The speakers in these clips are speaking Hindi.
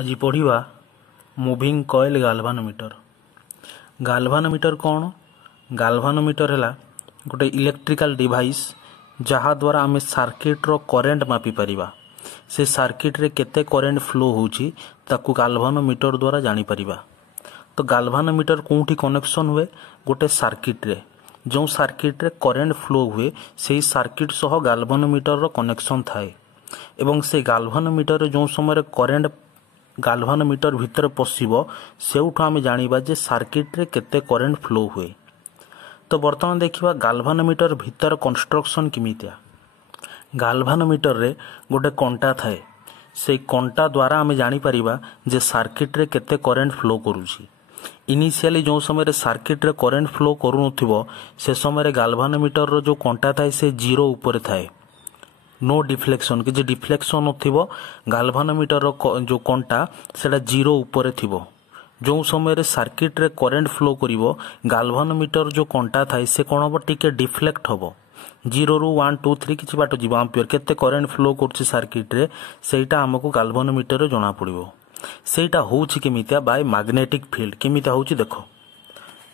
आज पढ़ा मुविंग कॉइल गाल्भानोमीटर। गाल्भानोमीटर कौन? गाल्भानोमीटर है गोटे इलेक्ट्रिकल डिवाइस जहा द्वारा आम सर्किट रो करेंट मापी परिबा। से सर्किट रे केते करेंट फ्लो होउची ताकू गाल्भानोमीटर द्वारा जानी परिबा। तो गाल्भानोमीटर कोठी कनेक्शन हुए गोटे सर्किट रे, जो सर्किट रे करेंट फ्लो हुए से सर्किट सह गाल्भानोमीटर रो कनेक्शन थाए एवं से गाल्भानोमीटर जो समय करेंट गाल्भानोमीटर भितर पशिबो सेउठु आमे जानिबा जे सर्किट रे केते करेंट फ्लो हुए। तो वर्तमान देखिबा गाल्भानोमीटर भितर कंस्ट्रक्शन किमितिया। गाल्भानोमीटर रे गोटे कंटा थाए, से कंटा द्वारा आमे जानि परिबा जे सर्किट रे केते करेंट फ्लो करूची। इनिशियली जो समय सर्किट रे करेंट फ्लो करू नथिबो से समय गाल्भानोमीटर रो जो कंटा थाए से जीरो ऊपर थाए, नो डिफ्लेक्शन कि डिफ्लेक्शन नथिबो। गाल्भानोमीटर जो कंटा सेटा जीरो ऊपर थिबो। जो समय सर्किट रे करेंट फ्लो करिवो गाल्भानोमीटर जो कंटा थाए से कोन हबो टिके डिफ्लेक्ट हबो। 0 रु 1 2 3 किछि बाट जीव एम्पियर केते करेंट फ्लो करछि सर्किट रे सेटा हमको गाल्भानोमीटर रे जणा पड़िबो। सेटा होउछि केमितिया बाय मैग्नेटिक फील्ड। केमितिया होउछि देखो,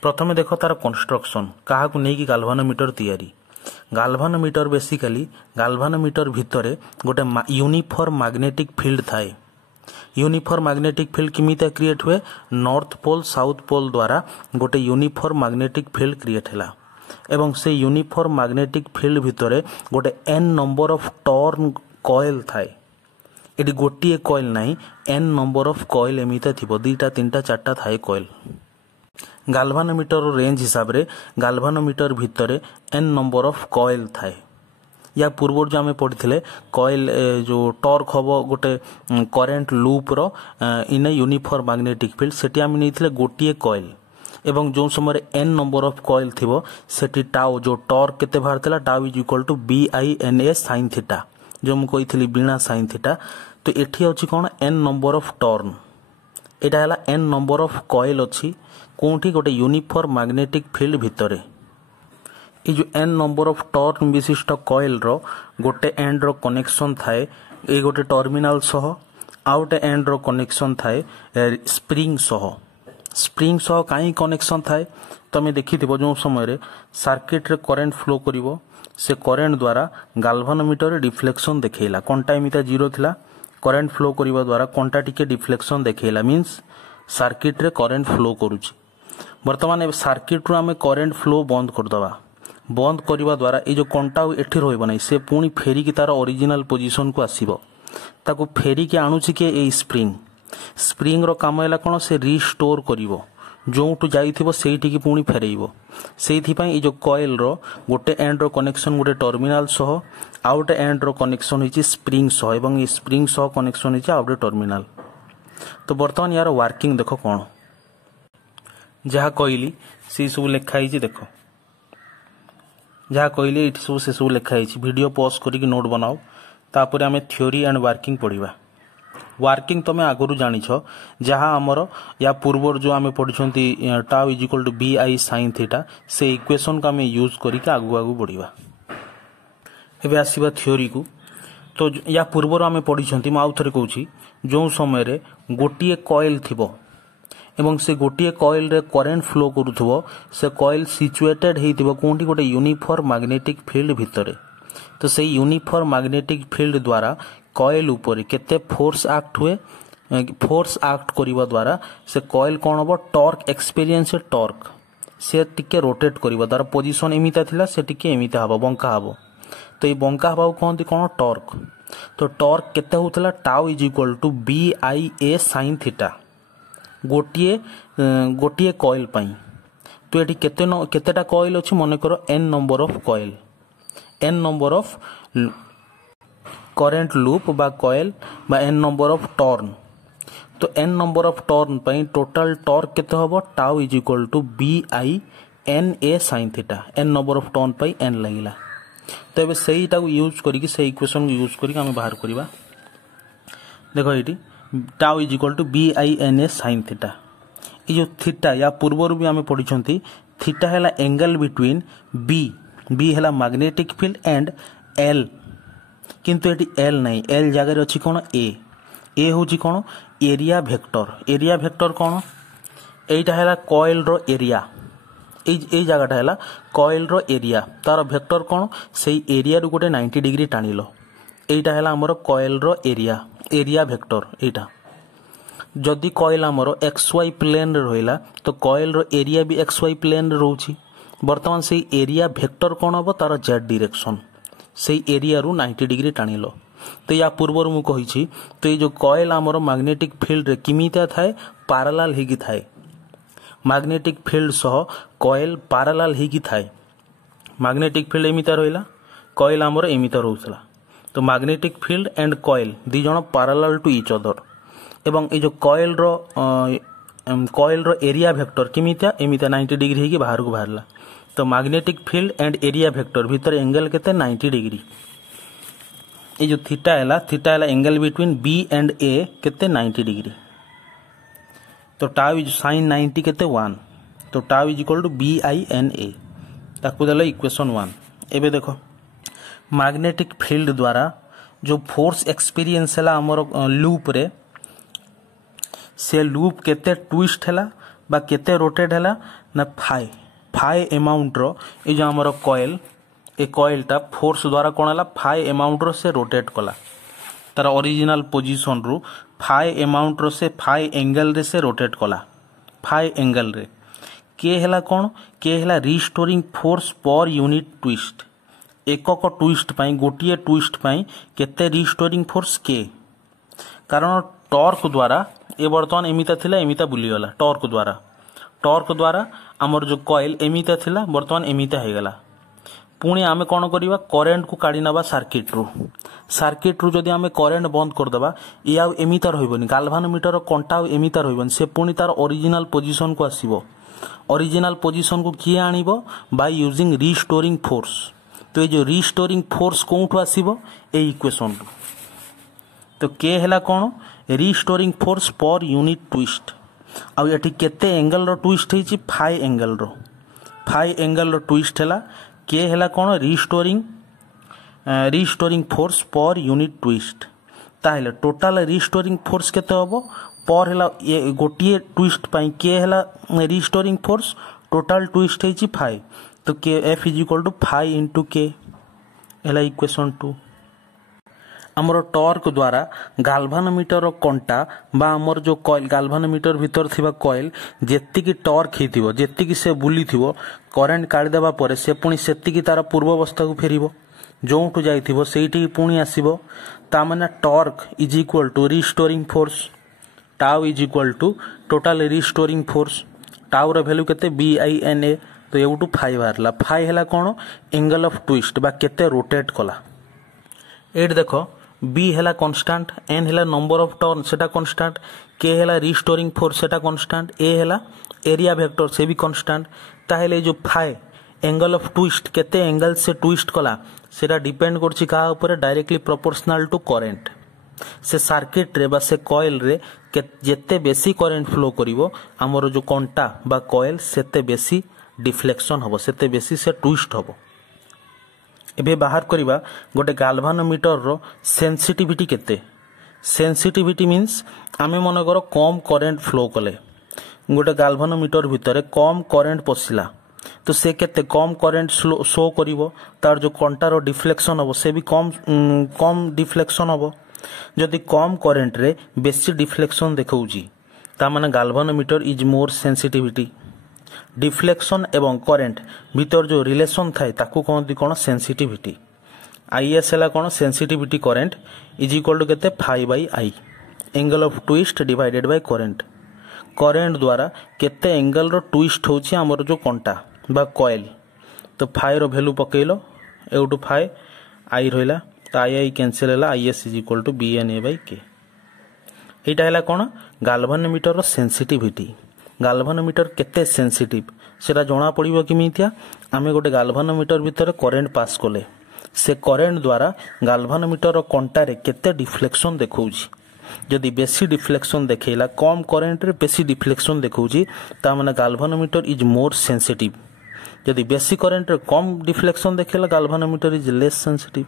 प्रथमे देखो तार कंस्ट्रक्शन काहा को नेकी गाल्भानोमीटर तैयारी। गाल्भानोमीटर बेसिकली गाल्भानोमीटर भितरे गोटे यूनिफॉर्म मैग्नेटिक फील्ड थाए। यूनिफॉर्म मैग्नेटिक फील्ड किमिता क्रिएट हुए? नॉर्थ पोल साउथ पोल द्वारा गोटे यूनिफॉर्म मैग्नेटिक फील्ड क्रिएट हैला एवं से यूनिफॉर्म मैग्नेटिक फील्ड भितरे गोटे n number of turn coil थाए। एटी गोटिए कॉइल नाही, n नंबर ऑफ कॉइल एमिता थिबो, 2 3 4 थाए कॉइल। गाल्भानोमीटर रेंज हिसाब रे गाल्भानोमीटर भितरे n नंबर ऑफ कॉइल थाए। या पूर्व जो आम पढ़ी कॉइल जो टॉर्क हम गोटे करेंट लूप रो इन यूनिफॉर्म मैग्नेटिक फील्ड सेठी आम नहीं गोटे कॉइल एवं जो समय n नंबर ऑफ कॉइल थिबो सेठी टाउ जो टॉर्क केते बाहर थिला tau is equal to BINA sin theta, जो मु कहितली बिना sin थीटा। तो एठी अछि कोन n नंबर ऑफ टर्न, एटा हला n नंबर ऑफ कॉइल अछि कोठी गोटे यूनिफॉर्म मैग्नेटिक फील्ड भितरे। ये जो n नंबर ऑफ टर्न विशिष्ट कॉइल रो गोटे एंड रो कनेक्शन थाए ए गोटे टर्मिनल सह, आउटे एंड रो कनेक्शन थाए स्प्रिंग सह। स्प्रिंग सह काई कनेक्शन थाए तमे देखिथिबो जो समय रे सर्किट रे करंट फ्लो करिवो से करंट द्वारा गाल्भानोमीटर रे डिफ्लेक्शन देखैला। कंटा एमिता जीरो थिला, करंट फ्लो करिवा द्वारा कंटा टिके डिफ्लेक्शन देखैला, मींस सर्किट रे करंट फ्लो करूची। वर्तमान ए सर्किट रो हमें करंट फ्लो बंद कर दवा। बंद करने द्वारा ये जो कंटा एठी रहइबो नै से पुणी फेरिकी तार ओरिजिनल पोजीशन को आसीबो। ताको फेरिकी आणुछि के ए स्प्रिंग। स्प्रिंग रो काम हैला कोन? से रिस्टोर करिवो, जोटू जाइथिबो सेठी की पुणी फेरइबो। सेथि पई ए जो कॉइल रो गोटे एंड रो कनेक्शन गोटे टर्मिनल सह, आउट एंड रो कनेक्शन हिची स्प्रिंग सह एवं ए स्प्रिंग सह कनेक्शन हिची आउट टर्मिनल। तो वर्तमान यार वर्किंग देखो कोन जहा कहली से सब लेखा हिची देखो, जहाँ कहले ये सब से सब लिखाई वीडियो पॉज करके नोट बनाओ। तापर आम थ्योरी एंड वर्किंग पढ़ा। वर्किंग तुम आगु जानी जहाँ आमर या पूर्व जो आम पढ़ी tau is equal to BI sin theta से इक्वेशन को आम यूज करके आगु आगु बढ़ा। एवं आसवा थ्योरी को। तो या पूर्व आम पढ़ी आउ थे कहूँ जो समय गोटे कॉइल थिबो एवं से गोटे कॉइल रे करेंट फ्लो करूथबो से कॉइल सिचुएटेड हेतिबो कोंठी गोटे यूनिफॉर्म मैग्नेटिक फील्ड भितरे। तो से यूनिफॉर्म मैग्नेटिक फील्ड द्वारा कॉइल ऊपर केते फोर्स एक्ट हुए, फोर्स एक्ट करिवा द्वारा से कॉइल कोन हबो टॉर्क एक्सपीरियंस टॉर्क से टिके रोटेट करिवा तार पोजीशन एमिता थिला से टिके एमिता हबो, बंका हबो। तो ये बंका हबा कहंती कोन? टॉर्क। तो टॉर्क केते होतला? Tau is equal to BIA sin theta गोटे कॉइल पाई। तो ये केतेटा कॉइल अच्छी मन कर n number of coil, n number of current loop बा कॉइल बा n नंबर ऑफ टर्न। तो n नंबर ऑफ टर्न पाई टोटल टॉर्क केते हबो? Tau is equal to BINA sin theta. n number of turn पाई n लागिला। तो एबे सेहीटा को यूज करिकि से इक्वेशन को यूज करिकि हम बाहर करिबा। देखो एटी tau is equal to BINA sin theta. ये जो थीटा या पूर्व भी आम पढ़ी थीटा है एंगल बिटवीन B है मैग्नेटिक फील्ड एंड L, किंतु ये L नहीं, L जगह अच्छी कौन? A। ए हूँ कौन एरिया भेक्टर कौन एटा है कॉइल रो एरिया ए जगटा है कॉइल रो एरिया तार भेक्टर कौन से एरिया रू गोटे 90 डिग्री टाणिल एटा है आमर कॉइल रो एरिया भेक्टर एटा जदि कॉइल आमर एक्स वाई प्लेन रहा तो कॉइल रो एरिया भी एक्स वाई प्लेन रोची बर्तमान से एरिया भेक्टर कौन हम तार जेड डायरेक्शन से एरिया रू 90 डिग्री टाणिल तो या पूर्वर मु कही तो ये जो कॉइल आमर मैग्नेटिक फील्ड रे किमिता थाए पैरेलल हेगी थाए मैग्नेटिक फील्ड सह कॉइल पैरेलल हेगी थाए मैग्नेटिक फील्ड एमिता रहिला कॉइल आमर एमिता रहउसला तो मैग्नेटिक फील्ड एंड कॉइल दी जण पैरेलल टू ईच अदर एवं ये जो कॉइल रो एरिया भेक्टर किमिता एमिता 90 डिग्री हेगी बाहर को बाहरला तो magnetic field and area vector भीतर एंगल केते 90 डिग्री ये जो थीटा है एंगल बिटवीन बी एंड ए केते 90 डिग्री तो टाउ इज sin 90 केते 1 तो tau is equal to BINA ताकू देला इक्वेशन 1 एबे देखो मैग्नेटिक फील्ड द्वारा जो फोर्स एक्सपीरियंस है हमर लूप रे से लूप केते ट्विस्ट है बा केते रोटेट है ना फाई अमाउंट रो ये जो हमर कॉइल ए कॉइलटा फोर्स द्वारा कौन है फाई अमाउंट रो से रोटेट कला तार ओरिजिनल पोजीशन रु फाई अमाउंट रो से फाई एंगल रे से रोटेट कला फाई एंगल रे के हला कौन के हला restoring force per unit twist एकक ट्विस्ट पाई गोटिए ट्विस्ट पाई केते रिस्टोरिंग फोर्स के कारण टॉर्क द्वारा ए बर्तमान एमिता थिला एमिता बुली गला टॉर्क द्वारा हमर जो कॉइल एमिता थिला बर्तमान एमिता हे गला पुणी आमे कौन करिवा करेंट को काढी नबा सर्किट रु जदि आमे करेंट बंद कर देबा ए आ एमिता रहइबनी गाल्वानोमीटर कंटा एमिता रहइबनी से पुणी तार ओरिजिनल पोजीशन को आसीबो ओरिजिनल पोजीशन को किए आनिबो बाय यूजिंग रिस्टोरिंग फोर्स तो ये जो रिस्टोरिंग फोर्स कोठु आसीबो ए इक्वेशन रु तो के हला कौन restoring force per unit twist आ एठी केते एंगल रो ट्विस्ट हेची फाई एंगल रो ट्विस्ट हला के हला कौन restoring force per unit twist ताहले टोटल रिस्टोरिंग फोर्स केते होबो पर हला गोटिए ट्विस्ट पाई के हला रिस्टोरिंग फोर्स टोटल ट्विस्ट हेची फाई तो के F is equal to phi into के हला इक्वेशन 2 हमर टॉर्क द्वारा गाल्वानोमीटर कंटा बा हमर जो कॉइल गाल्वानोमीटर भीतर थिबा कॉइल जेत्ती की टॉर्क हिथिबो जेत्ती की से बुली थिबो करंट काढी देबा परे से पुनी सेत्ती की तार पूर्व अवस्था को फेरिबो जोंटू जाइथिबो सेठी पुनी आसीबो ता माने torque is equal to restoring force tau is equal to total restoring force tau रो वैल्यू केते BINA तो एउटू फाई बाहरला फाई हला कोन एंगल ऑफ ट्विस्ट बा केते रोटेट कला एट देखो B हला कांस्टेंट N हला नंबर ऑफ टर्न सेटा कांस्टेंट K हला रिस्टोरिंग फोर्स सेटा कांस्टेंट A हला एरिया वेक्टर से भी कांस्टेंट ताहेले जो फाई एंगल ऑफ ट्विस्ट केते एंगल से ट्विस्ट कला सेटा डिपेंड करछि का ऊपर डायरेक्टली प्रोपोर्शनल टू करंट से सर्किट रे बा से कॉइल रे जेते बेसी करंट फ्लो करिवो हमर जो कंटा बा कॉइल सेते बेसी डिफ्लेक्शन होबो सेते बेसी से ट्विस्ट होबो एबे बाहर करिबा गोटे गाल्वानोमीटर रो सेंसिटिविटी केते सेंसिटिविटी मींस आमे मन करो कम करंट फ्लो कले गोटे गाल्वानोमीटर भितरे कम करंट पसिला तो से केते कम करंट शो करिवो तार जो कंटा रो डिफ्लेक्शन होबो से भी कम डिफ्लेक्शन होबो जदि कम करंट रे बेसी डिफ्लेक्शन देखौजी ता माने galvanometer is more sensitivity deflection एवं करंट भीतर जो रिलेशन थाए ताकू कहती कौन सेंसिटिविटी IS है कौन sensitivity current is equal to केते phi by I angle of twist divided by current द्वारा केते एंगल रो ट्विस्ट होची हमर जो कंटा बा कॉइल तो फाई रो वैल्यू पकेलो एउटू फाई आई रहिला तो आई कैंसिल हैला IS is equal to BNA by K एटा हैला कौन गाल्वानोमीटर रो सेंसिटिविटी गाल्वानोमीटर केते सेंसिटिव सेटा जणा पड़िबो किमितिया आमे गोटे गाल्वानोमीटर भीतर करंट पास कोले से करंट द्वारा गाल्वानोमीटर रो कंटा रे केते डिफ्लेक्शन देखौची जदि बेसी डिफ्लेक्शन देखैला कम करंट रे बेसी डिफ्लेक्शन देखौची ता माने गाल्वानोमीटर इज मोर सेंसिटिव जदि बेसी करंट रे कम डिफ्लेक्शन देखैला गाल्वानोमीटर इज लेस सेंसिटिव